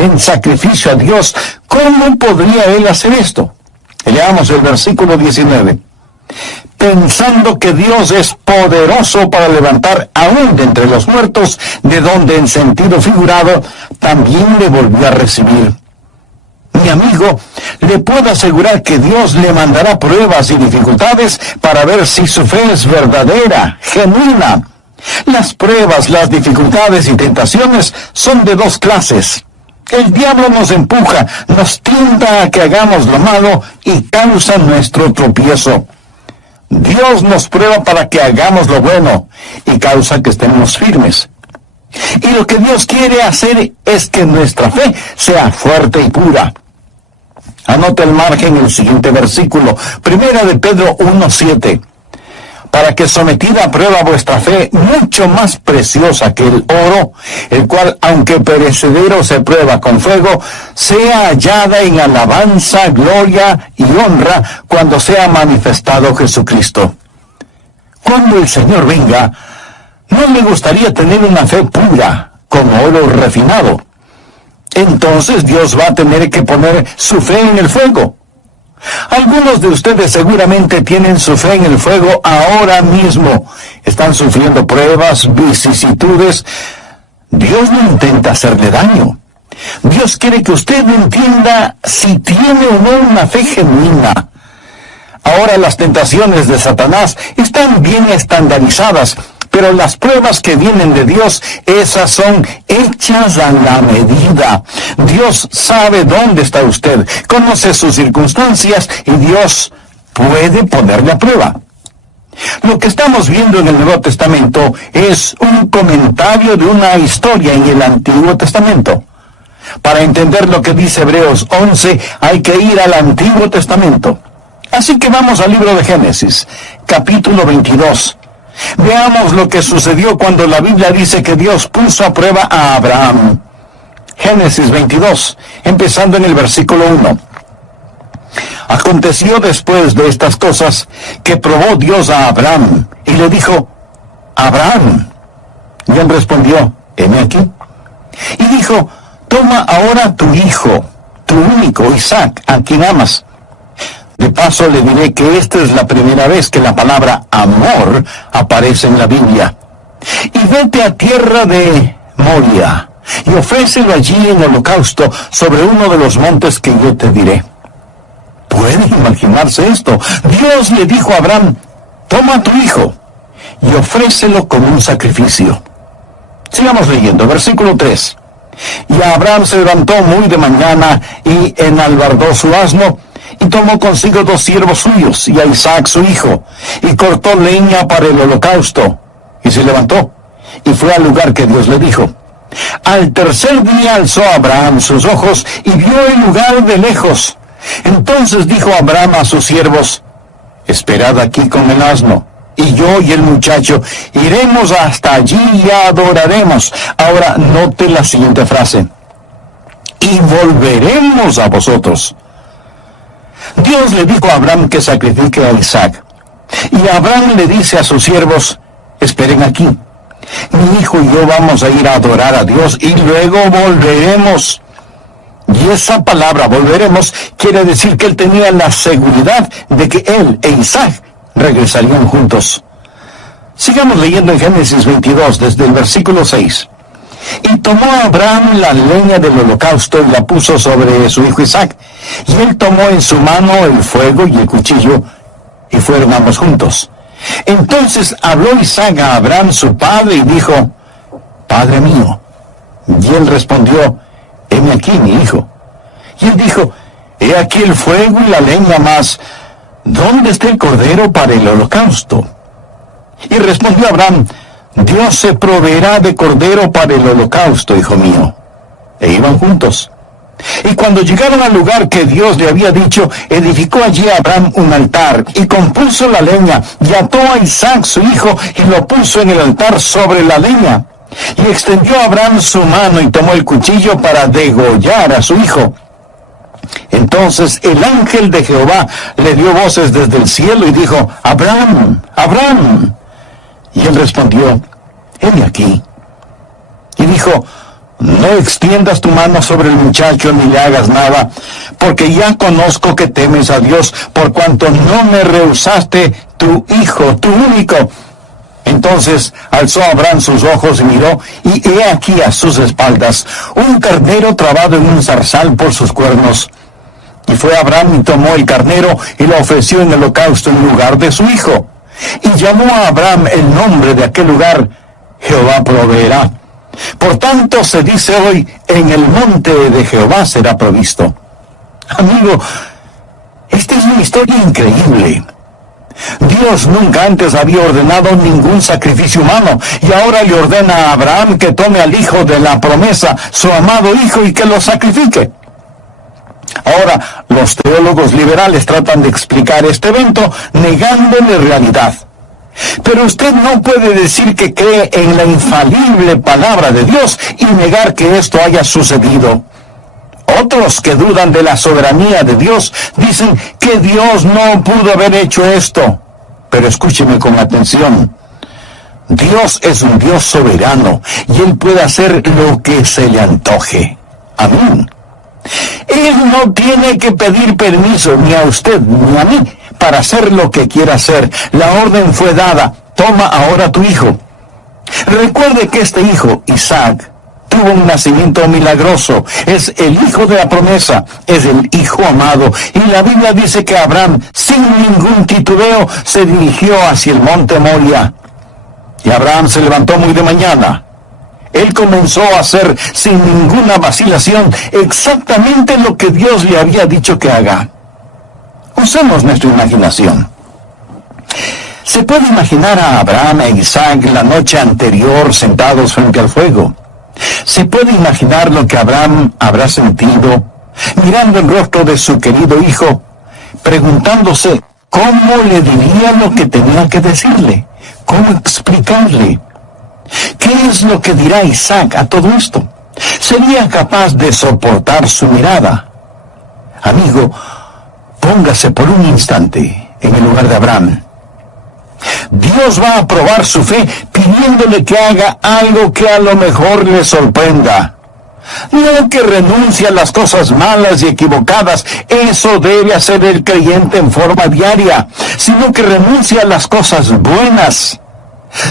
en sacrificio a Dios, ¿cómo podría él hacer esto? Leamos el versículo 19. Pensando que Dios es poderoso para levantar aún de entre los muertos, de donde en sentido figurado también le volvió a recibir. Mi amigo, le puedo asegurar que Dios le mandará pruebas y dificultades para ver si su fe es verdadera, genuina. Las pruebas, las dificultades y tentaciones son de dos clases. El diablo nos empuja, nos tienta a que hagamos lo malo y causa nuestro tropiezo. Dios nos prueba para que hagamos lo bueno y causa que estemos firmes. Y lo que Dios quiere hacer es que nuestra fe sea fuerte y pura. Anota al margen el siguiente versículo, 1 de Pedro 1:7. Para que sometida a prueba vuestra fe, mucho más preciosa que el oro, el cual, aunque perecedero se prueba con fuego, sea hallada en alabanza, gloria y honra cuando sea manifestado Jesucristo. Cuando el Señor venga, ¿no le gustaría tener una fe pura, como oro refinado? Entonces Dios va a tener que poner su fe en el fuego. Algunos de ustedes seguramente tienen su fe en el fuego ahora mismo. Están sufriendo pruebas, vicisitudes. Dios no intenta hacerle daño. Dios quiere que usted entienda si tiene o no una fe genuina. Ahora las tentaciones de Satanás están bien estandarizadas, pero las pruebas que vienen de Dios, esas son hechas a la medida. Dios sabe dónde está usted, conoce sus circunstancias y Dios puede ponerle a prueba. Lo que estamos viendo en el Nuevo Testamento es un comentario de una historia en el Antiguo Testamento. Para entender lo que dice Hebreos 11, hay que ir al Antiguo Testamento. Así que vamos al libro de Génesis, capítulo 22. Veamos lo que sucedió cuando la Biblia dice que Dios puso a prueba a Abraham. Génesis 22, empezando en el versículo 1. Aconteció después de estas cosas que probó Dios a Abraham y le dijo: Abraham. Y él respondió: heme aquí. Y dijo: toma ahora tu hijo, tu único Isaac, a quien amas. De paso le diré que esta es la primera vez que la palabra amor aparece en la Biblia. Y vete a tierra de Moria, y ofrécelo allí en holocausto sobre uno de los montes que yo te diré. ¿Puede imaginarse esto? Dios le dijo a Abraham: toma a tu hijo, y ofrécelo como un sacrificio. Sigamos leyendo, versículo 3. Y Abraham se levantó muy de mañana, y enalbardó su asno, y tomó consigo 2 siervos suyos, y a Isaac su hijo, y cortó leña para el holocausto, y se levantó, y fue al lugar que Dios le dijo. Al tercer día alzó Abraham sus ojos, y vio el lugar de lejos. Entonces dijo Abraham a sus siervos: esperad aquí con el asno, y yo y el muchacho iremos hasta allí y adoraremos. Ahora note la siguiente frase: y volveremos a vosotros. Dios le dijo a Abraham que sacrifique a Isaac. Y Abraham le dice a sus siervos: esperen aquí. Mi hijo y yo vamos a ir a adorar a Dios y luego volveremos. Y esa palabra volveremos quiere decir que él tenía la seguridad de que él e Isaac regresarían juntos. Sigamos leyendo en Génesis 22 desde el versículo 6. Y tomó Abraham la leña del holocausto y la puso sobre su hijo Isaac. Y él tomó en su mano el fuego y el cuchillo, y fueron ambos juntos. Entonces habló Isaac a Abraham su padre y dijo: Padre mío. Y él respondió: heme aquí, mi hijo. Y él dijo: he aquí el fuego y la leña, mas ¿dónde está el cordero para el holocausto? Y respondió Abraham: Dios se proveerá de cordero para el holocausto, hijo mío. E iban juntos. Y cuando llegaron al lugar que Dios le había dicho, edificó allí Abraham un altar, y compuso la leña, y ató a Isaac su hijo, y lo puso en el altar sobre la leña. Y extendió Abraham su mano, y tomó el cuchillo para degollar a su hijo. Entonces el ángel de Jehová le dio voces desde el cielo, y dijo: Abraham, Abraham. Y él respondió: heme aquí. Y dijo: no extiendas tu mano sobre el muchacho ni le hagas nada, porque ya conozco que temes a Dios, por cuanto no me rehusaste tu hijo, tu único. Entonces alzó Abraham sus ojos y miró, y he aquí a sus espaldas un carnero trabado en un zarzal por sus cuernos. Y fue Abraham y tomó el carnero y lo ofreció en holocausto en lugar de su hijo. Y llamó a Abraham el nombre de aquel lugar, Jehová proveerá. Por tanto se dice hoy, en el monte de Jehová será provisto. Amigo, esta es una historia increíble. Dios nunca antes había ordenado ningún sacrificio humano, y ahora le ordena a Abraham que tome al hijo de la promesa, su amado hijo, y que lo sacrifique. Ahora, los teólogos liberales tratan de explicar este evento negándole realidad. Pero usted no puede decir que cree en la infalible palabra de Dios y negar que esto haya sucedido. Otros que dudan de la soberanía de Dios dicen que Dios no pudo haber hecho esto. Pero escúcheme con atención. Dios es un Dios soberano y Él puede hacer lo que se le antoje. Amén. Él no tiene que pedir permiso ni a usted ni a mí para hacer lo que quiera hacer. La orden fue dada. Toma ahora tu hijo. Recuerde que este hijo, Isaac, tuvo un nacimiento milagroso. Es el hijo de la promesa. Es el hijo amado. Y la Biblia dice que Abraham, sin ningún titubeo, se dirigió hacia el monte Moria. Y Abraham se levantó muy de mañana. Él comenzó a hacer sin ninguna vacilación exactamente lo que Dios le había dicho que haga. Usemos nuestra imaginación. Se puede imaginar a Abraham e Isaac la noche anterior sentados frente al fuego. Se puede imaginar lo que Abraham habrá sentido, mirando el rostro de su querido hijo, preguntándose cómo le diría lo que tenía que decirle, cómo explicarle. ¿Qué es lo que dirá Isaac a todo esto? ¿Sería capaz de soportar su mirada? Amigo, póngase por un instante en el lugar de Abraham. Dios va a probar su fe pidiéndole que haga algo que a lo mejor le sorprenda. No que renuncie a las cosas malas y equivocadas, eso debe hacer el creyente en forma diaria, sino que renuncie a las cosas buenas.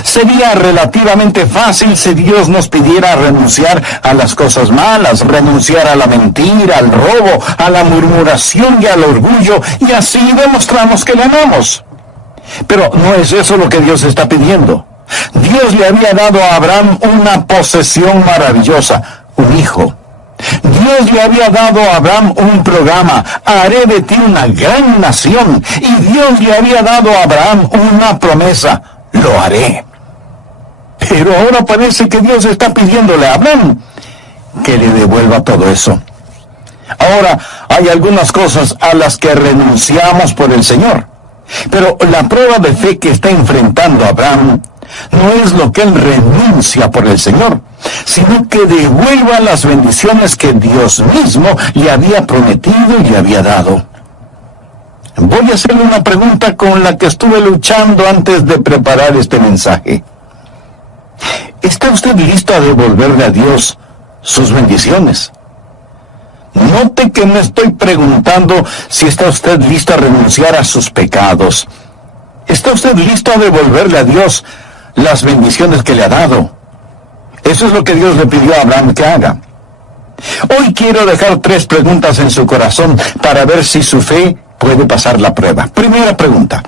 Sería relativamente fácil si Dios nos pidiera renunciar a las cosas malas, renunciar a la mentira, al robo, a la murmuración y al orgullo, y así demostramos que le amamos. Pero no es eso lo que Dios está pidiendo. Dios le había dado a Abraham una posesión maravillosa, un hijo. Dios le había dado a Abraham un programa, haré de ti una gran nación, y Dios le había dado a Abraham una promesa, lo haré. Pero ahora parece que Dios está pidiéndole a Abraham que le devuelva todo eso. Ahora, hay algunas cosas a las que renunciamos por el Señor. Pero la prueba de fe que está enfrentando Abraham no es lo que él renuncia por el Señor, sino que devuelva las bendiciones que Dios mismo le había prometido y le había dado. Voy a hacerle una pregunta con la que estuve luchando antes de preparar este mensaje. ¿Está usted listo a devolverle a Dios sus bendiciones? Note que no estoy preguntando si está usted listo a renunciar a sus pecados. ¿Está usted listo a devolverle a Dios las bendiciones que le ha dado? Eso es lo que Dios le pidió a Abraham que haga. Hoy quiero dejar 3 preguntas en su corazón para ver si su fe puede pasar la prueba. Primera pregunta.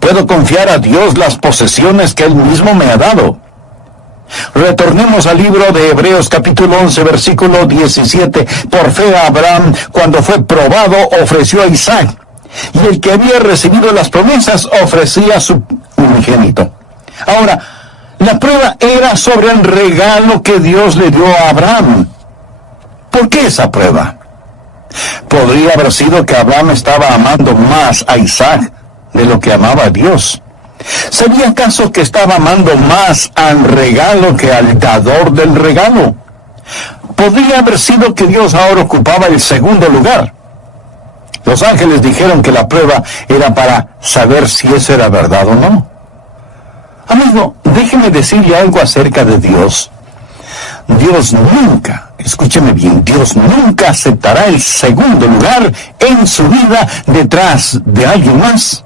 ¿Puedo confiar a Dios las posesiones que Él mismo me ha dado? Retornemos al libro de Hebreos capítulo 11 versículo 17. Por fe Abraham, cuando fue probado, ofreció a Isaac, y el que había recibido las promesas ofrecía a su unigénito. Ahora, la prueba era sobre el regalo que Dios le dio a Abraham. ¿Por qué esa prueba? Podría haber sido que Abraham estaba amando más a Isaac de lo que amaba a Dios. ¿Sería acaso que estaba amando más al regalo que al dador del regalo? Podría haber sido que Dios ahora ocupaba el segundo lugar. Los ángeles dijeron que la prueba era para saber si eso era verdad o no. Amigo, déjeme decirle algo acerca de Dios. Dios nunca, escúcheme bien, Dios nunca aceptará el segundo lugar en su vida detrás de alguien más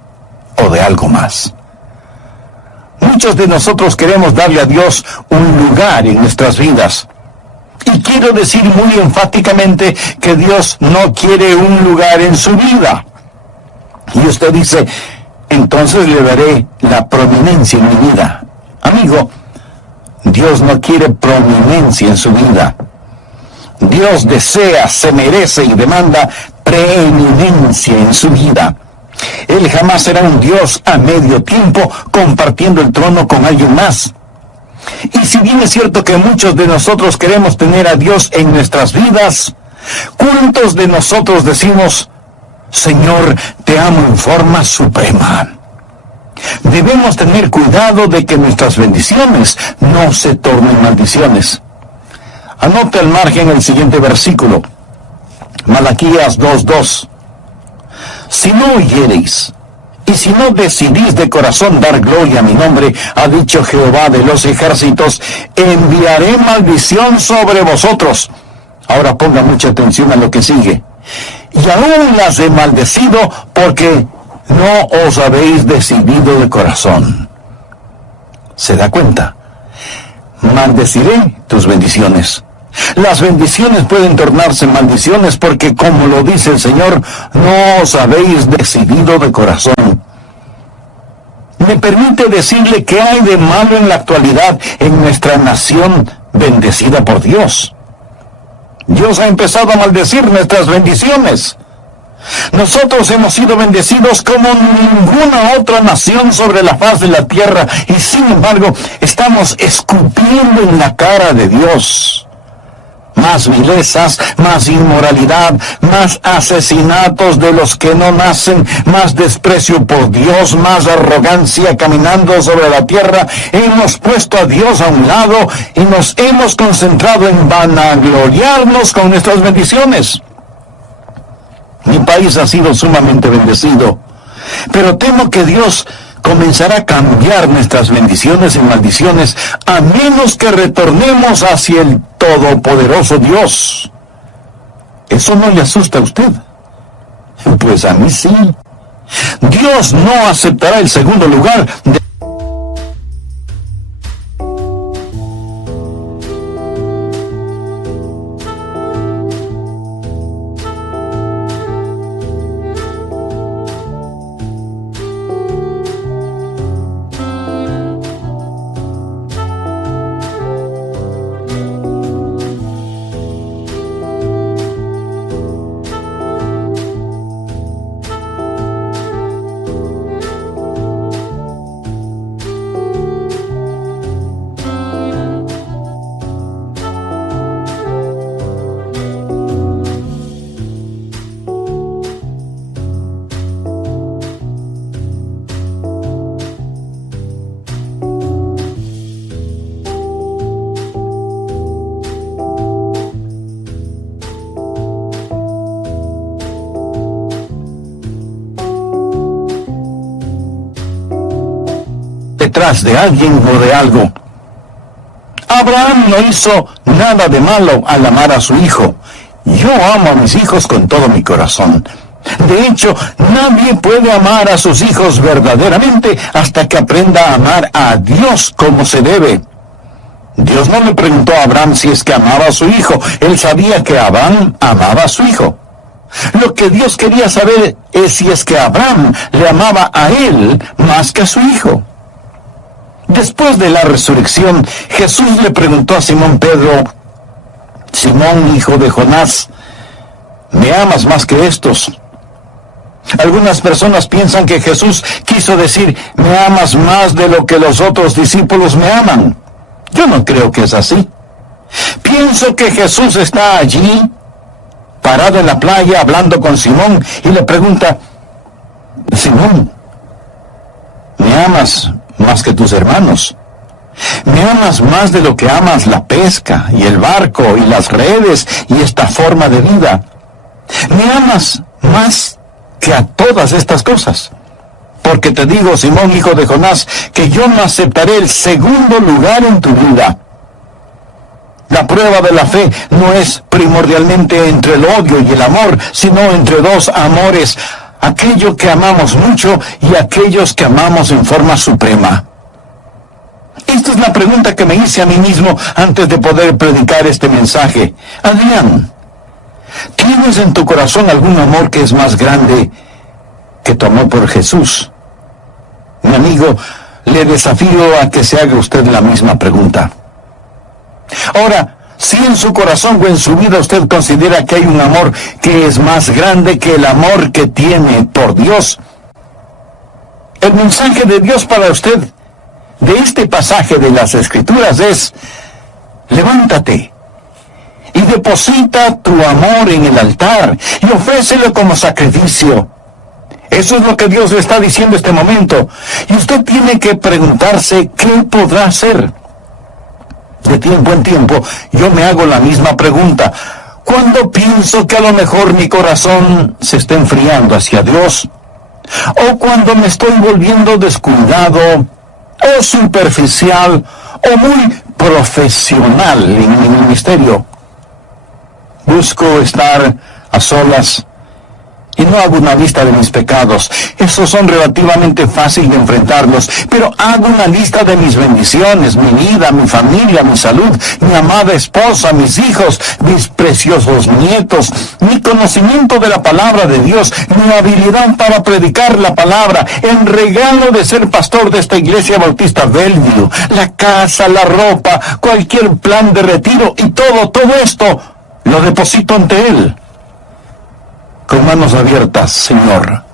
o de algo más. Muchos de nosotros queremos darle a Dios un lugar en nuestras vidas. Y quiero decir muy enfáticamente que Dios no quiere un lugar en su vida. Y usted dice, entonces le daré la prominencia en mi vida. Amigo, Dios no quiere prominencia en su vida. Dios desea, se merece y demanda preeminencia en su vida. Él jamás será un Dios a medio tiempo compartiendo el trono con alguien más. Y si bien es cierto que muchos de nosotros queremos tener a Dios en nuestras vidas, ¿cuántos de nosotros decimos, Señor, te amo en forma suprema? Debemos tener cuidado de que nuestras bendiciones no se tornen maldiciones. Anote al margen el siguiente versículo, Malaquías 2:2. Si no oyereis, y si no decidís de corazón dar gloria a mi nombre, ha dicho Jehová de los ejércitos, enviaré maldición sobre vosotros. Ahora ponga mucha atención a lo que sigue. Y aún las he maldecido porque no os habéis decidido de corazón. ¿Se da cuenta? Maldeciré tus bendiciones. Las bendiciones pueden tornarse maldiciones porque, como lo dice el Señor, no os habéis decidido de corazón. Me permite decirle qué hay de malo en la actualidad en nuestra nación bendecida por Dios. Dios ha empezado a maldecir nuestras bendiciones. Nosotros hemos sido bendecidos como ninguna otra nación sobre la faz de la tierra y sin embargo estamos escupiendo en la cara de Dios. Más vilezas, más inmoralidad, más asesinatos de los que no nacen, más desprecio por Dios, más arrogancia caminando sobre la tierra. Hemos puesto a Dios a un lado y nos hemos concentrado en vanagloriarnos con nuestras bendiciones. Mi país ha sido sumamente bendecido, pero temo que Dios comenzará a cambiar nuestras bendiciones en maldiciones, a menos que retornemos hacia el todopoderoso Dios. ¿Eso no le asusta a usted? Pues a mí sí. Dios no aceptará el segundo lugar de detrás de alguien o de algo. Abraham no hizo nada de malo al amar a su hijo. Yo amo a mis hijos con todo mi corazón. De hecho, nadie puede amar a sus hijos verdaderamente hasta que aprenda a amar a Dios como se debe. Dios no le preguntó a Abraham si es que amaba a su hijo. Él sabía que Abraham amaba a su hijo. Lo que Dios quería saber es si es que Abraham le amaba a él más que a su hijo. Después de la resurrección, Jesús le preguntó a Simón Pedro, Simón, hijo de Jonás, ¿me amas más que estos? Algunas personas piensan que Jesús quiso decir, me amas más de lo que los otros discípulos me aman. Yo no creo que es así. Pienso que Jesús está allí, parado en la playa, hablando con Simón, y le pregunta, Simón, ¿me amas más que tus hermanos? ¿Me amas más de lo que amas la pesca y el barco y las redes y esta forma de vida? ¿Me amas más que a todas estas cosas? Porque te digo, Simón, hijo de Jonás, que yo no aceptaré el segundo lugar en tu vida. La prueba de la fe no es primordialmente entre el odio y el amor, sino entre dos amores, aquello que amamos mucho y aquellos que amamos en forma suprema. Esta es la pregunta que me hice a mí mismo antes de poder predicar este mensaje. Adrián, ¿tienes en tu corazón algún amor que es más grande que tu amor por Jesús? Mi amigo, le desafío a que se haga usted la misma pregunta. Ahora, si en su corazón o en su vida usted considera que hay un amor que es más grande que el amor que tiene por Dios, el mensaje de Dios para usted de este pasaje de las Escrituras es: levántate y deposita tu amor en el altar y ofrécelo como sacrificio. Eso es lo que Dios le está diciendo en este momento. Y usted tiene que preguntarse qué podrá hacer. De tiempo en tiempo, yo me hago la misma pregunta. Cuando pienso que a lo mejor mi corazón se está enfriando hacia Dios, o cuando me estoy volviendo descuidado, o superficial, o muy profesional en mi ministerio, busco estar a solas y no hago una lista de mis pecados. Esos son relativamente fáciles de enfrentarlos, pero hago una lista de mis bendiciones, mi vida, mi familia, mi salud, mi amada esposa, mis hijos, mis preciosos nietos, mi conocimiento de la palabra de Dios, mi habilidad para predicar la palabra, el regalo de ser pastor de esta iglesia bautista Bellevue, la casa, la ropa, cualquier plan de retiro y todo esto lo deposito ante Él. Con manos abiertas, Señor,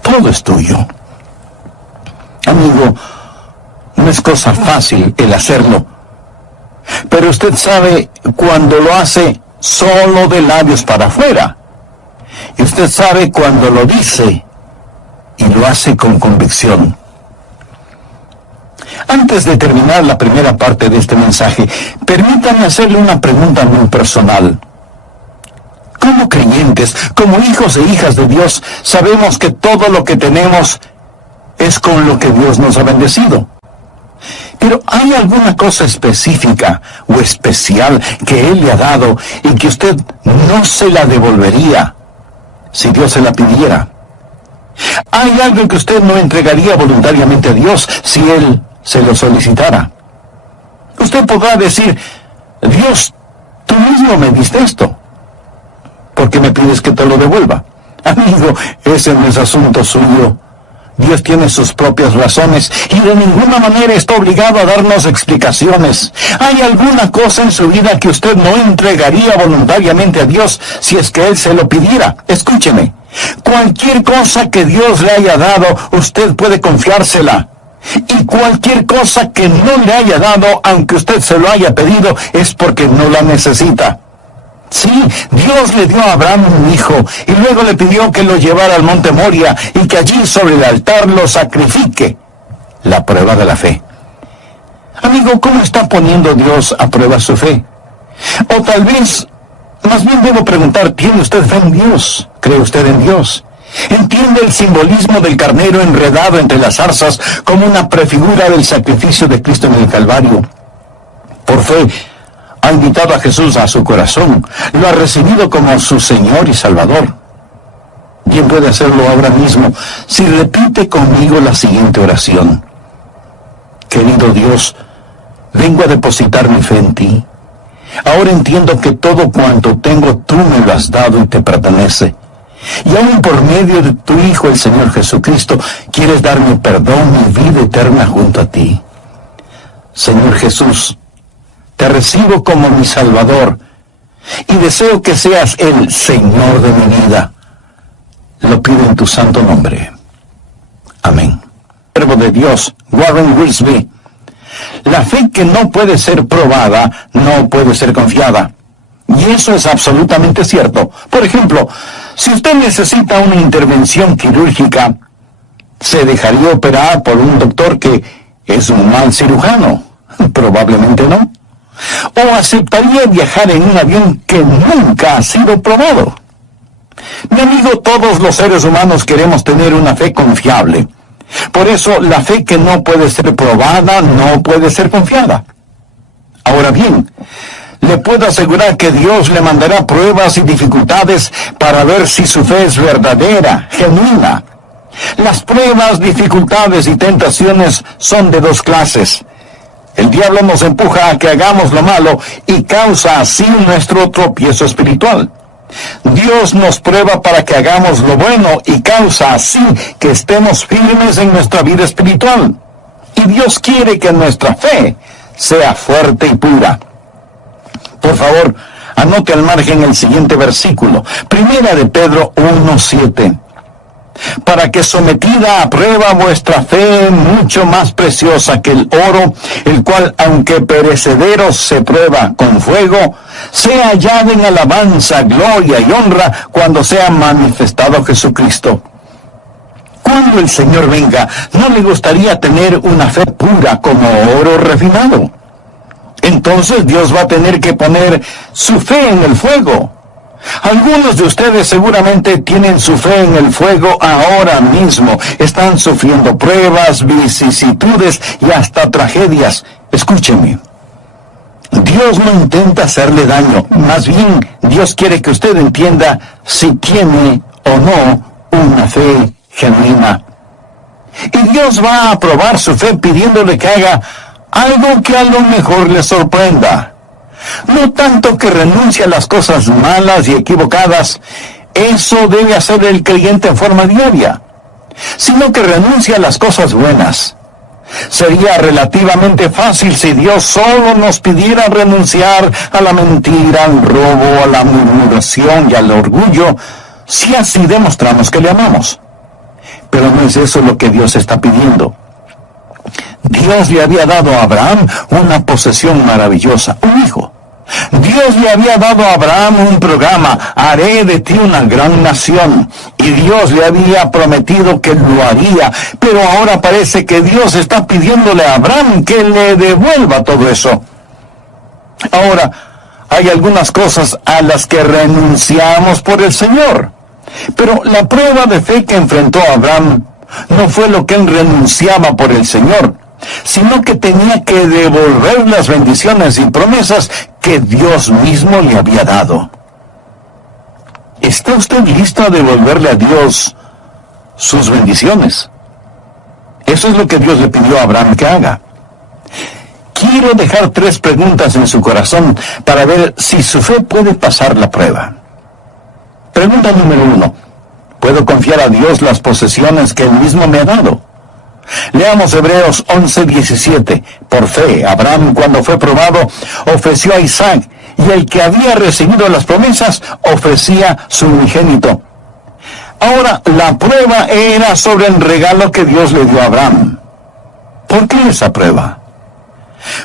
todo es tuyo. Amigo, no es cosa fácil el hacerlo, pero usted sabe cuando lo hace solo de labios para afuera, y usted sabe cuando lo dice y lo hace con convicción. Antes de terminar la primera parte de este mensaje, permítanme hacerle una pregunta muy personal. Como creyentes, como hijos e hijas de Dios, sabemos que todo lo que tenemos es con lo que Dios nos ha bendecido. Pero ¿hay alguna cosa específica o especial que Él le ha dado y que usted no se la devolvería si Dios se la pidiera? ¿Hay algo que usted no entregaría voluntariamente a Dios si Él se lo solicitara? Usted podrá decir: Dios, tú mismo me diste esto, ¿por qué me pides que te lo devuelva? Amigo, ese no es asunto suyo. Dios tiene sus propias razones y de ninguna manera está obligado a darnos explicaciones. ¿Hay alguna cosa en su vida que usted no entregaría voluntariamente a Dios si es que Él se lo pidiera? Escúcheme, cualquier cosa que Dios le haya dado, usted puede confiársela. Y cualquier cosa que no le haya dado, aunque usted se lo haya pedido, es porque no la necesita. Sí, Dios le dio a Abraham un hijo y luego le pidió que lo llevara al monte Moria y que allí sobre el altar lo sacrifique. La prueba de la fe. Amigo, ¿cómo está poniendo Dios a prueba su fe? O tal vez, más bien debo preguntar, ¿tiene usted fe en Dios? ¿Cree usted en Dios? ¿Entiende el simbolismo del carnero enredado entre las zarzas como una prefigura del sacrificio de Cristo en el Calvario? Por fe, ha invitado a Jesús a su corazón, lo ha recibido como su Señor y Salvador. Bien puede hacerlo ahora mismo si repite conmigo la siguiente oración. Querido Dios, vengo a depositar mi fe en ti. Ahora entiendo que todo cuanto tengo tú me lo has dado y te pertenece. Y aún por medio de tu Hijo, el Señor Jesucristo, quieres darme perdón y vida eterna junto a ti. Señor Jesús, te recibo como mi Salvador y deseo que seas el Señor de mi vida. Lo pido en tu santo nombre. Amén. Siervo de Dios, Warren Wiersbe. La fe que no puede ser probada, no puede ser confiada. Y eso es absolutamente cierto. Por ejemplo, si usted necesita una intervención quirúrgica, ¿se dejaría operar por un doctor que es un mal cirujano? Probablemente no. ¿O aceptaría viajar en un avión que nunca ha sido probado? Mi amigo, todos los seres humanos queremos tener una fe confiable. Por eso, la fe que no puede ser probada no puede ser confiada. Ahora bien, le puedo asegurar que Dios le mandará pruebas y dificultades para ver si su fe es verdadera, genuina. Las pruebas, dificultades y tentaciones son de dos clases. El diablo nos empuja a que hagamos lo malo y causa así nuestro tropiezo espiritual. Dios nos prueba para que hagamos lo bueno y causa así que estemos firmes en nuestra vida espiritual. Y Dios quiere que nuestra fe sea fuerte y pura. Por favor, anote al margen el siguiente versículo, 1 de Pedro 1:7. Para que sometida a prueba vuestra fe, mucho más preciosa que el oro, el cual, aunque perecedero se prueba con fuego, sea hallada en alabanza, gloria y honra cuando sea manifestado Jesucristo. Cuando el Señor venga, ¿no le gustaría tener una fe pura como oro refinado? Entonces Dios va a tener que poner su fe en el fuego. Algunos de ustedes seguramente tienen su fe en el fuego ahora mismo. Están sufriendo pruebas, vicisitudes y hasta tragedias. Escúcheme. Dios no intenta hacerle daño. Más bien, Dios quiere que usted entienda si tiene o no una fe genuina. Y Dios va a probar su fe pidiéndole que haga algo que a lo mejor le sorprenda. No tanto que renuncie a las cosas malas y equivocadas, eso debe hacer el creyente en forma diaria, sino que renuncie a las cosas buenas. Sería relativamente fácil si Dios solo nos pidiera renunciar a la mentira, al robo, a la murmuración y al orgullo, si así demostramos que le amamos. Pero no es eso lo que Dios está pidiendo. Dios le había dado a Abraham una posesión maravillosa, un hijo. Dios le había dado a Abraham un programa, haré de ti una gran nación. Y Dios le había prometido que lo haría, pero ahora parece que Dios está pidiéndole a Abraham que le devuelva todo eso. Ahora, hay algunas cosas a las que renunciamos por el Señor. Pero la prueba de fe que enfrentó Abraham no fue lo que él renunciaba por el Señor, sino que tenía que devolver las bendiciones y promesas que Dios mismo le había dado. ¿Está usted listo a devolverle a Dios sus bendiciones? Eso es lo que Dios le pidió a Abraham que haga. Quiero dejar 3 preguntas en su corazón para ver si su fe puede pasar la prueba. Pregunta número 1. ¿Puedo confiar a Dios las posesiones que Él mismo me ha dado? Leamos Hebreos 11:17. Por fe, Abraham, cuando fue probado, ofreció a Isaac, y el que había recibido las promesas ofrecía su unigénito. Ahora, la prueba era sobre el regalo que Dios le dio a Abraham. ¿Por qué esa prueba?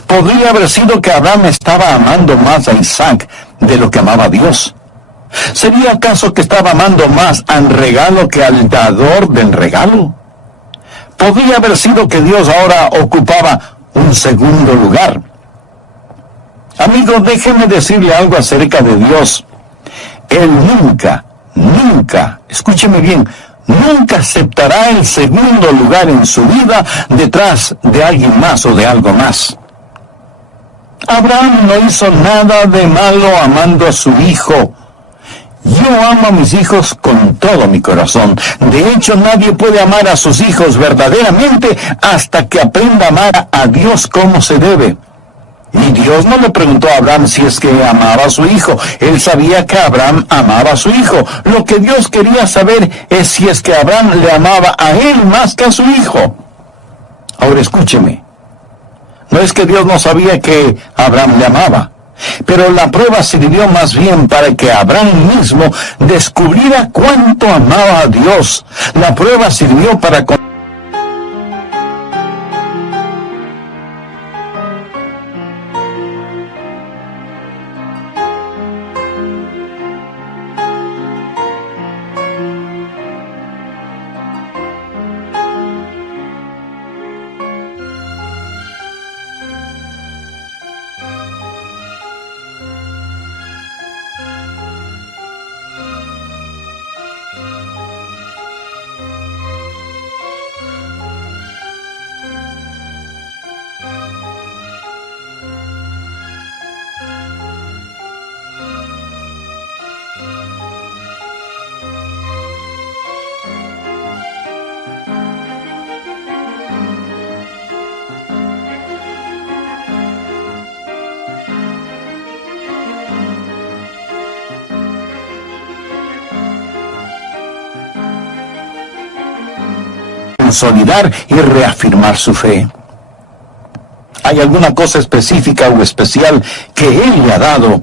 Podría haber sido que Abraham estaba amando más a Isaac de lo que amaba a Dios. ¿Sería acaso que estaba amando más al regalo que al dador del regalo? Podría haber sido que Dios ahora ocupaba un segundo lugar. Amigo, déjeme decirle algo acerca de Dios. Él nunca, escúcheme bien, nunca aceptará el segundo lugar en su vida detrás de alguien más o de algo más. Abraham no hizo nada de malo amando a su hijo. Yo amo a mis hijos con todo mi corazón. De hecho, nadie puede amar a sus hijos verdaderamente hasta que aprenda a amar a Dios como se debe. Y Dios no le preguntó a Abraham si es que amaba a su hijo. Él sabía que Abraham amaba a su hijo. Lo que Dios quería saber es si es que Abraham le amaba a él más que a su hijo. Ahora escúcheme. No es que Dios no sabía que Abraham le amaba. Pero la prueba sirvió más bien para que Abraham mismo descubriera cuánto amaba a Dios. La prueba sirvió para consolidar y reafirmar su fe. ¿Hay alguna cosa específica o especial que Él le ha dado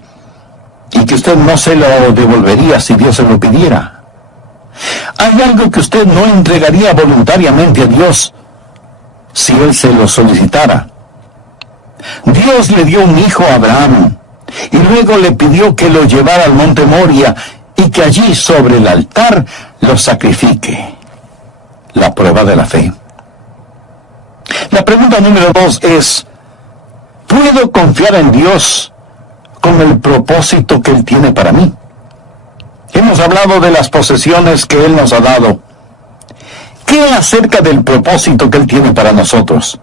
y que usted no se lo devolvería si Dios se lo pidiera? ¿Hay algo que usted no entregaría voluntariamente a Dios si Él se lo solicitara? Dios le dio un hijo a Abraham y luego le pidió que lo llevara al monte Moria y que allí sobre el altar lo sacrifique. La prueba de la fe. La pregunta número 2 es: ¿puedo confiar en Dios con el propósito que Él tiene para mí? Hemos hablado de las posesiones que Él nos ha dado. ¿Qué acerca del propósito que Él tiene para nosotros?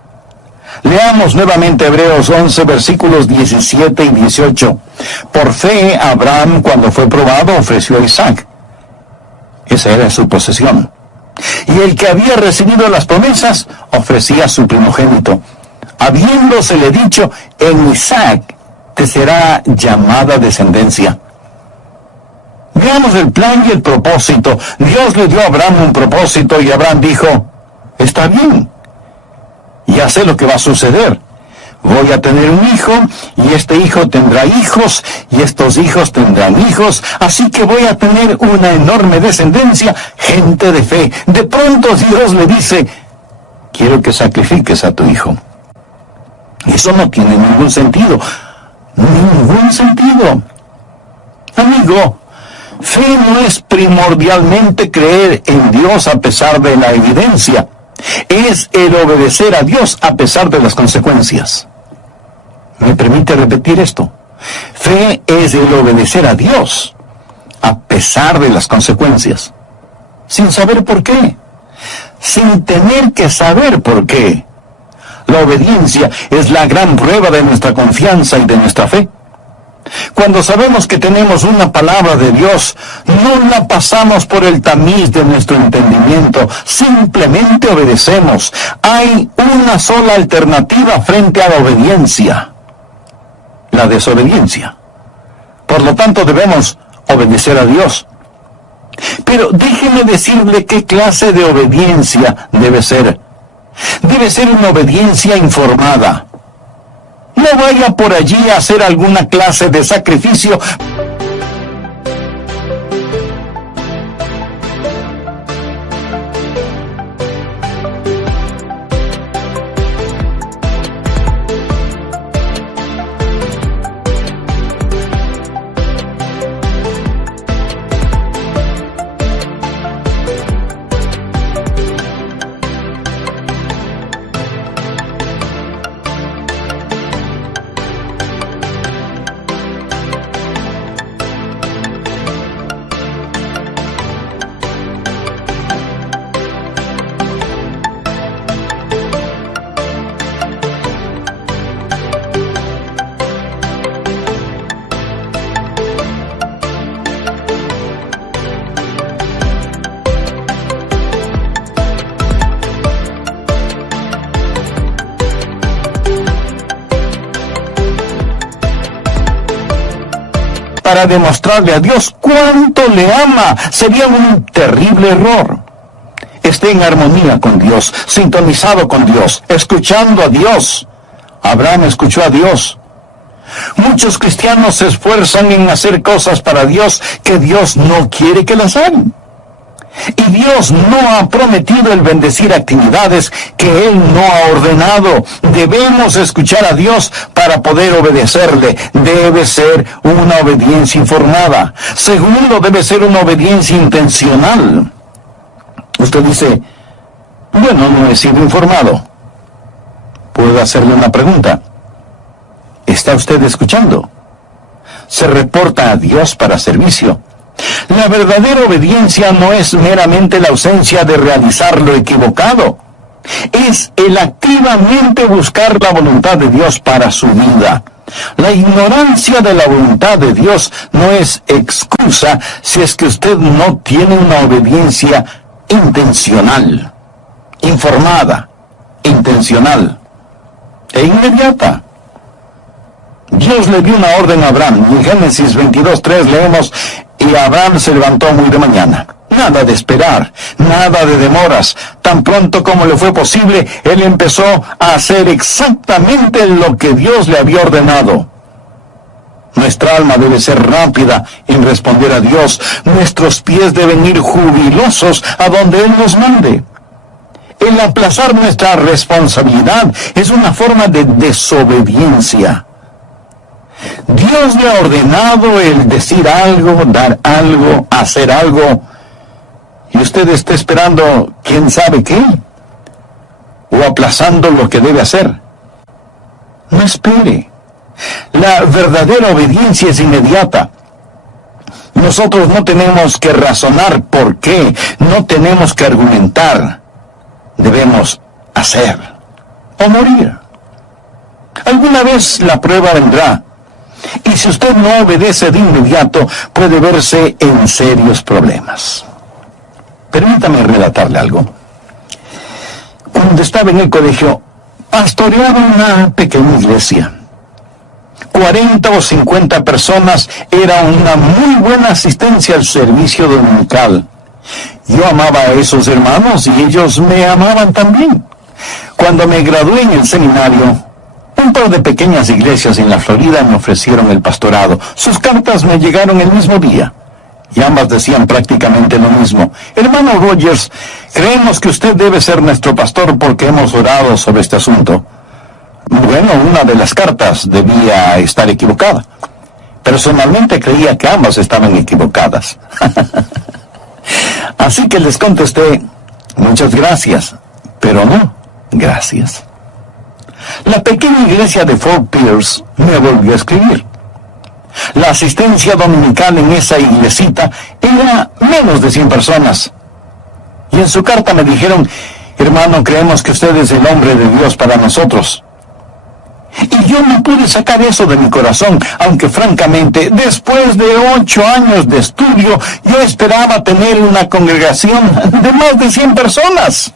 Leamos nuevamente Hebreos 11, versículos 17 y 18. Por fe, Abraham, cuando fue probado, ofreció a Isaac. Esa era su posesión. Y el que había recibido las promesas, ofrecía a su primogénito, habiéndosele dicho: en Isaac te será llamada descendencia. Veamos el plan y el propósito. Dios le dio a Abraham un propósito y Abraham dijo: está bien, ya sé lo que va a suceder. Voy a tener un hijo, y este hijo tendrá hijos, y estos hijos tendrán hijos, así que voy a tener una enorme descendencia, gente de fe. De pronto Dios le dice: quiero que sacrifiques a tu hijo. Eso no tiene ningún sentido. Ningún sentido. Amigo, fe no es primordialmente creer en Dios a pesar de la evidencia. Es el obedecer a Dios a pesar de las consecuencias. ¿Me permite repetir esto? Fe es el obedecer a Dios a pesar de las consecuencias, sin saber por qué, sin tener que saber por qué. La obediencia es la gran prueba de nuestra confianza y de nuestra fe. Cuando sabemos que tenemos una palabra de Dios, no la pasamos por el tamiz de nuestro entendimiento, simplemente obedecemos. Hay una sola alternativa frente a la obediencia: la desobediencia. Por lo tanto, debemos obedecer a Dios. Pero déjeme decirle qué clase de obediencia debe ser. Debe ser una obediencia informada. No vaya por allí a hacer alguna clase de sacrificio. Para demostrarle a Dios cuánto le ama, sería un terrible error. Esté en armonía con Dios, sintonizado con Dios, escuchando a Dios. Abraham escuchó a Dios. Muchos cristianos se esfuerzan en hacer cosas para Dios que Dios no quiere que las hagan. Y Dios no ha prometido el bendecir actividades que Él no ha ordenado. Debemos escuchar a Dios para poder obedecerle. Debe ser una obediencia informada. Segundo, debe ser una obediencia intencional. Usted dice: bueno, no he sido informado. ¿Puedo hacerle una pregunta? ¿Está usted escuchando? ¿Se reporta a Dios para servicio? La verdadera obediencia no es meramente la ausencia de realizar lo equivocado. Es el activamente buscar la voluntad de Dios para su vida. La ignorancia de la voluntad de Dios no es excusa si es que usted no tiene una obediencia intencional, informada, intencional e inmediata. Dios le dio una orden a Abraham. En Génesis 22:3 leemos: y Abraham se levantó muy de mañana, Nada de esperar, nada de demoras. Tan pronto como le fue posible, él empezó a hacer exactamente lo que Dios le había ordenado. Nuestra alma debe ser rápida en responder a Dios. Nuestros pies deben ir jubilosos a donde Él nos mande. El aplazar nuestra responsabilidad es una forma de desobediencia. Dios le ha ordenado el decir algo, dar algo, hacer algo, y usted está esperando quién sabe qué, o aplazando lo que debe hacer. No espere. La verdadera obediencia es inmediata. Nosotros no tenemos que razonar por qué, no tenemos que argumentar. Debemos hacer o morir. Alguna vez la prueba vendrá, y si usted no obedece de inmediato, puede verse en serios problemas. Permítame relatarle algo. Cuando estaba en el colegio, pastoreaba una pequeña iglesia. 40 o 50 personas, era una muy buena asistencia al servicio dominical. Yo amaba a esos hermanos y ellos me amaban también. Cuando me gradué en el seminario, un par de pequeñas iglesias en la Florida me ofrecieron el pastorado. Sus cartas me llegaron el mismo día, y ambas decían prácticamente lo mismo. Hermano Rogers, creemos que usted debe ser nuestro pastor porque hemos orado sobre este asunto. Bueno, una de las cartas debía estar equivocada. Personalmente creía que ambas estaban equivocadas. Así que les contesté, muchas gracias, pero no, gracias. La pequeña iglesia de Fort Pierce me volvió a escribir. La asistencia dominical en esa iglesita era menos de 100 personas. Y en su carta me dijeron, hermano, creemos que usted es el hombre de Dios para nosotros. Y yo no pude sacar eso de mi corazón, aunque francamente, después de 8 años de estudio, yo esperaba tener una congregación de más de 100 personas.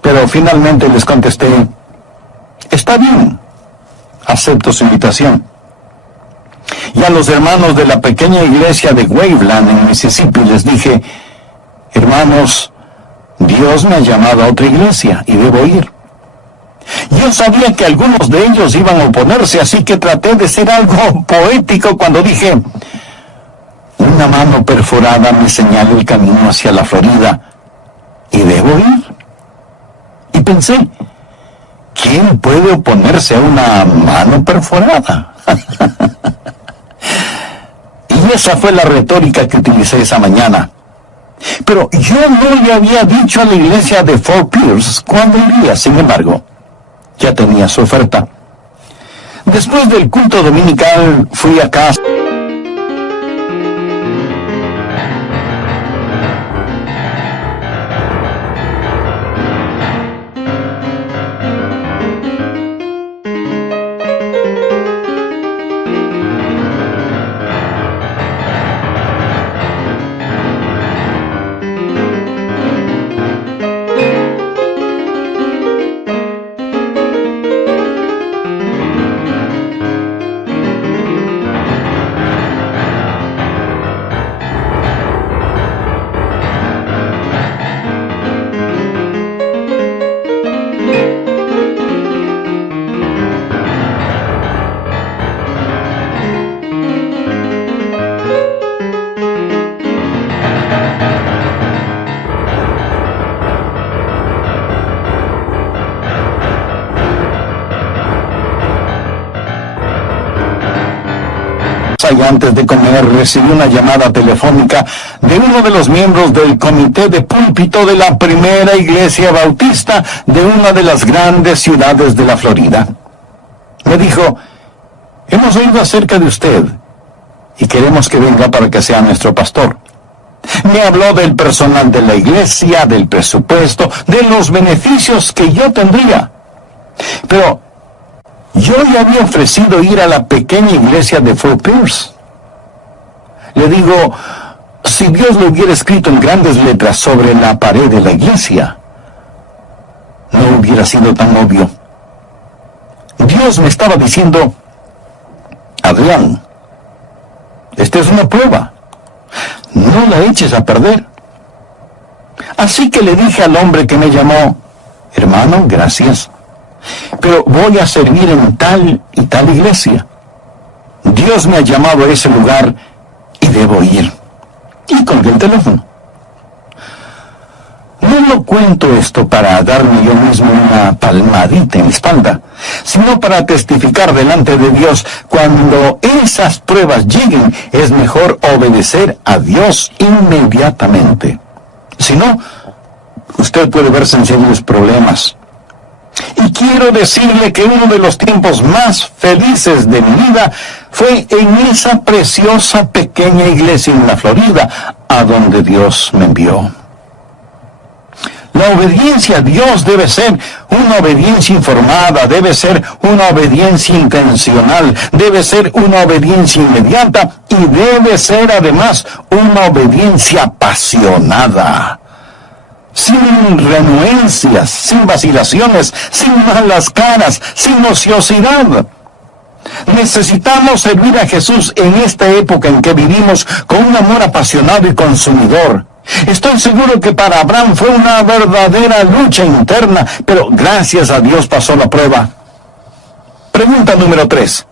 Pero finalmente les contesté, está bien, acepto su invitación. Y a los hermanos de la pequeña iglesia de Waveland en Mississippi les dije, hermanos, Dios me ha llamado a otra iglesia y debo ir. Yo sabía que algunos de ellos iban a oponerse, así que traté de ser algo poético cuando dije, una mano perforada me señala el camino hacia la Florida y debo ir. Y pensé, ¿quién puede oponerse a una mano perforada? Y esa fue la retórica que utilicé esa mañana. Pero yo no le había dicho a la iglesia de Fort Pierce cuándo iría. Sin embargo, ya tenía su oferta. Después del culto dominical fui a casa. Y antes de comer recibí una llamada telefónica de uno de los miembros del comité de púlpito de la primera iglesia bautista de una de las grandes ciudades de la Florida. Me dijo, hemos oído acerca de usted y queremos que venga para que sea nuestro pastor. Me habló del personal de la iglesia, del presupuesto, de los beneficios que yo tendría. Pero yo le había ofrecido ir a la pequeña iglesia de Fort Pierce. Le digo, si Dios lo hubiera escrito en grandes letras sobre la pared de la iglesia, no hubiera sido tan obvio. Dios me estaba diciendo, Adrián, esta es una prueba. No la eches a perder. Así que le dije al hombre que me llamó, hermano, gracias, pero voy a servir en tal y tal iglesia. Dios me ha llamado a ese lugar y debo ir. Y colgué el teléfono. No lo cuento esto para darme yo mismo una palmadita en la espalda, sino para testificar delante de Dios. Cuando esas pruebas lleguen, es mejor obedecer a Dios inmediatamente. Si no, usted puede verse en serios problemas. Y quiero decirle que uno de los tiempos más felices de mi vida fue en esa preciosa pequeña iglesia en la Florida, a donde Dios me envió. La obediencia a Dios debe ser una obediencia informada, debe ser una obediencia intencional, debe ser una obediencia inmediata y debe ser además una obediencia apasionada. Sin renuencias, sin vacilaciones, sin malas caras, sin ociosidad. Necesitamos servir a Jesús en esta época en que vivimos con un amor apasionado y consumidor. Estoy seguro que para Abraham fue una verdadera lucha interna, pero gracias a Dios pasó la prueba. Pregunta número 3.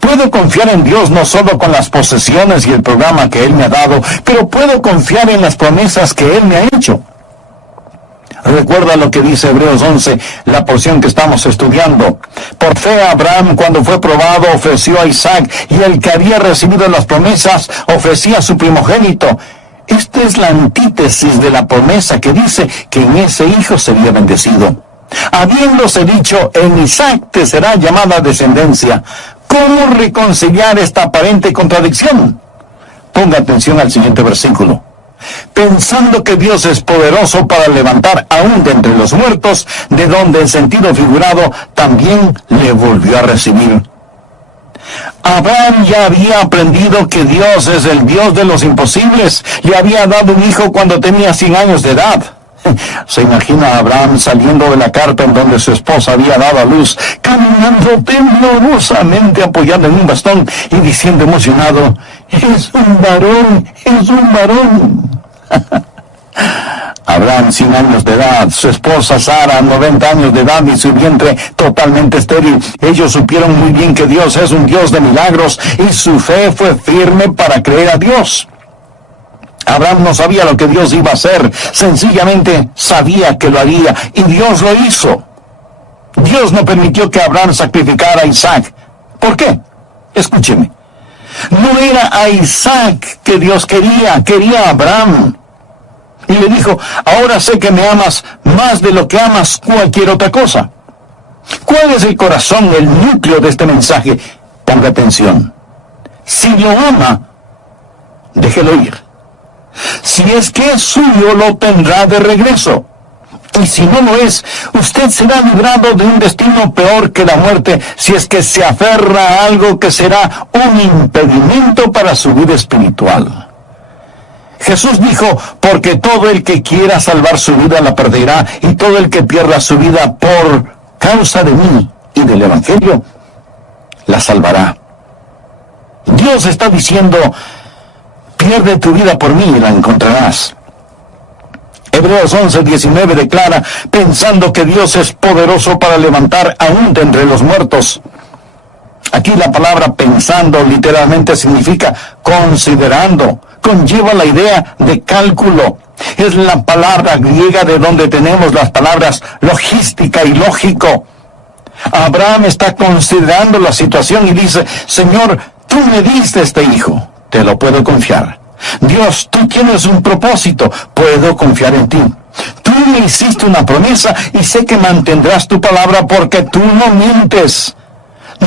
¿Puedo confiar en Dios no solo con las posesiones y el programa que Él me ha dado, pero puedo confiar en las promesas que Él me ha hecho? Recuerda lo que dice Hebreos 11, la porción que estamos estudiando. Por fe Abraham, cuando fue probado, ofreció a Isaac, y el que había recibido las promesas ofrecía a su primogénito. Esta es la antítesis de la promesa que dice que en ese hijo sería bendecido. Habiéndose dicho, en Isaac te será llamada descendencia. ¿Cómo reconciliar esta aparente contradicción? Ponga atención al siguiente versículo. Pensando que Dios es poderoso para levantar aún de entre los muertos, de donde en sentido figurado también le volvió a recibir. Abraham ya había aprendido que Dios es el Dios de los imposibles. Le había dado un hijo cuando tenía 100 años de edad. Se imagina a Abraham saliendo de la carpa en donde su esposa había dado a luz, caminando temblorosamente apoyado en un bastón y diciendo emocionado, ¡es un varón! ¡Es un varón! Abraham 100 años de edad, su esposa Sara 90 años de edad y su vientre totalmente estéril. Ellos supieron muy bien que Dios es un Dios de milagros y su fe fue firme para creer a Dios. Abraham no sabía lo que Dios iba a hacer, sencillamente sabía que lo haría y Dios lo hizo. Dios no permitió que Abraham sacrificara a Isaac. ¿Por qué? Escúcheme. No era a Isaac que Dios quería a Abraham. Y le dijo, ahora sé que me amas más de lo que amas cualquier otra cosa. ¿Cuál es el corazón, el núcleo de este mensaje? Ponga atención. Si lo ama, déjelo ir. Si es que es suyo, lo tendrá de regreso. Y si no lo es, usted será librado de un destino peor que la muerte si es que se aferra a algo que será un impedimento para su vida espiritual. Jesús dijo, porque todo el que quiera salvar su vida la perderá, y todo el que pierda su vida por causa de mí y del Evangelio, la salvará. Dios está diciendo, pierde tu vida por mí y la encontrarás. Hebreos 11:19 declara, pensando que Dios es poderoso para levantar aún de entre los muertos. Aquí la palabra pensando literalmente significa considerando, conlleva la idea de cálculo. Es la palabra griega de donde tenemos las palabras logística y lógico. Abraham está considerando la situación y dice, Señor, tú me diste este hijo, te lo puedo confiar. Dios, tú tienes un propósito, puedo confiar en ti. Tú me hiciste una promesa y sé que mantendrás tu palabra porque tú no mientes.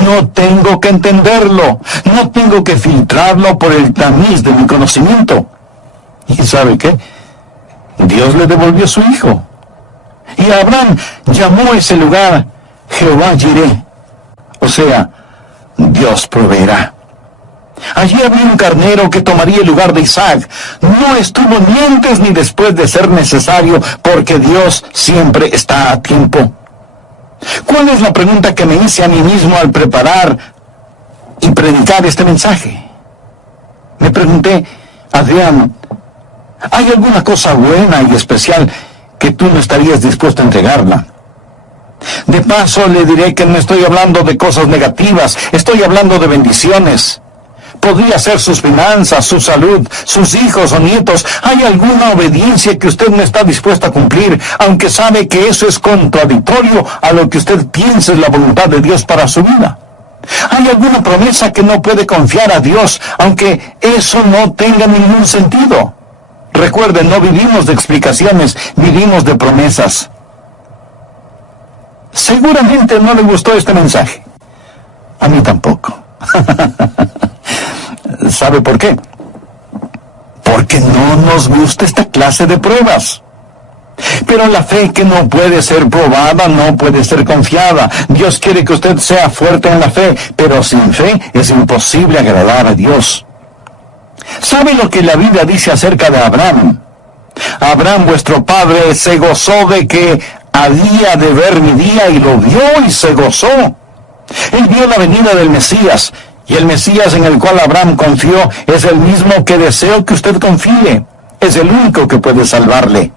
No tengo que entenderlo, no tengo que filtrarlo por el tamiz de mi conocimiento. ¿Y sabe qué? Dios le devolvió su hijo. Y Abraham llamó a ese lugar Jehová Jireh, o sea, Dios proveerá. Allí había un carnero que tomaría el lugar de Isaac. No estuvo ni antes ni después de ser necesario, porque Dios siempre está a tiempo. ¿Cuál es la pregunta que me hice a mí mismo al preparar y predicar este mensaje? Me pregunté, Adrián, ¿Hay alguna cosa buena y especial que tú no estarías dispuesto a entregarla? De paso le diré que no estoy hablando de cosas negativas, estoy hablando de bendiciones. Podría ser sus finanzas, su salud, sus hijos o nietos. ¿Hay alguna obediencia que usted no está dispuesto a cumplir, aunque sabe que eso es contradictorio a lo que usted piensa es la voluntad de Dios para su vida? ¿Hay alguna promesa que no puede confiar a Dios, aunque eso no tenga ningún sentido? Recuerden, no vivimos de explicaciones, vivimos de promesas. Seguramente no le gustó este mensaje. A mí tampoco. ¿Sabe por qué? Porque no nos gusta esta clase de pruebas. Pero la fe que no puede ser probada no puede ser confiada. Dios quiere que usted sea fuerte en la fe, pero sin fe es imposible agradar a Dios. ¿Sabe lo que la Biblia dice acerca de Abraham? Abraham, vuestro padre, se gozó de que había de ver mi día y lo vio y se gozó. Él vio la venida del Mesías, y el Mesías en el cual Abraham confió es el mismo que deseo que usted confíe. Es el único que puede salvarle.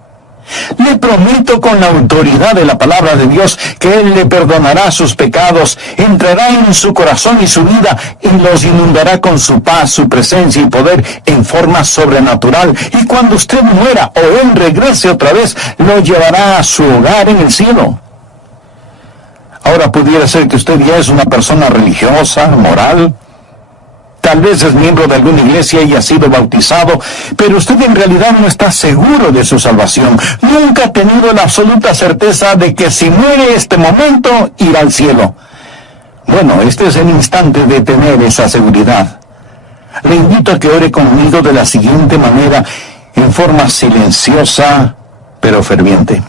Le prometo con la autoridad de la palabra de Dios que Él le perdonará sus pecados, entrará en su corazón y su vida y los inundará con su paz, su presencia y poder en forma sobrenatural. Y cuando usted muera o Él regrese otra vez, lo llevará a su hogar en el cielo. Ahora pudiera ser que usted ya es una persona religiosa, moral. Tal vez es miembro de alguna iglesia y ha sido bautizado, pero usted en realidad no está seguro de su salvación. Nunca ha tenido la absoluta certeza de que si muere este momento, irá al cielo. Bueno, este es el instante de tener esa seguridad. Le invito a que ore conmigo de la siguiente manera, en forma silenciosa, pero ferviente.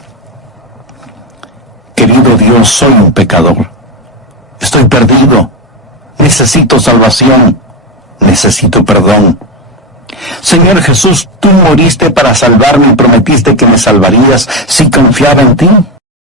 Querido Dios, soy un pecador. Estoy perdido. Necesito salvación. Necesito perdón. Señor Jesús, tú moriste para salvarme y prometiste que me salvarías si confiara en ti.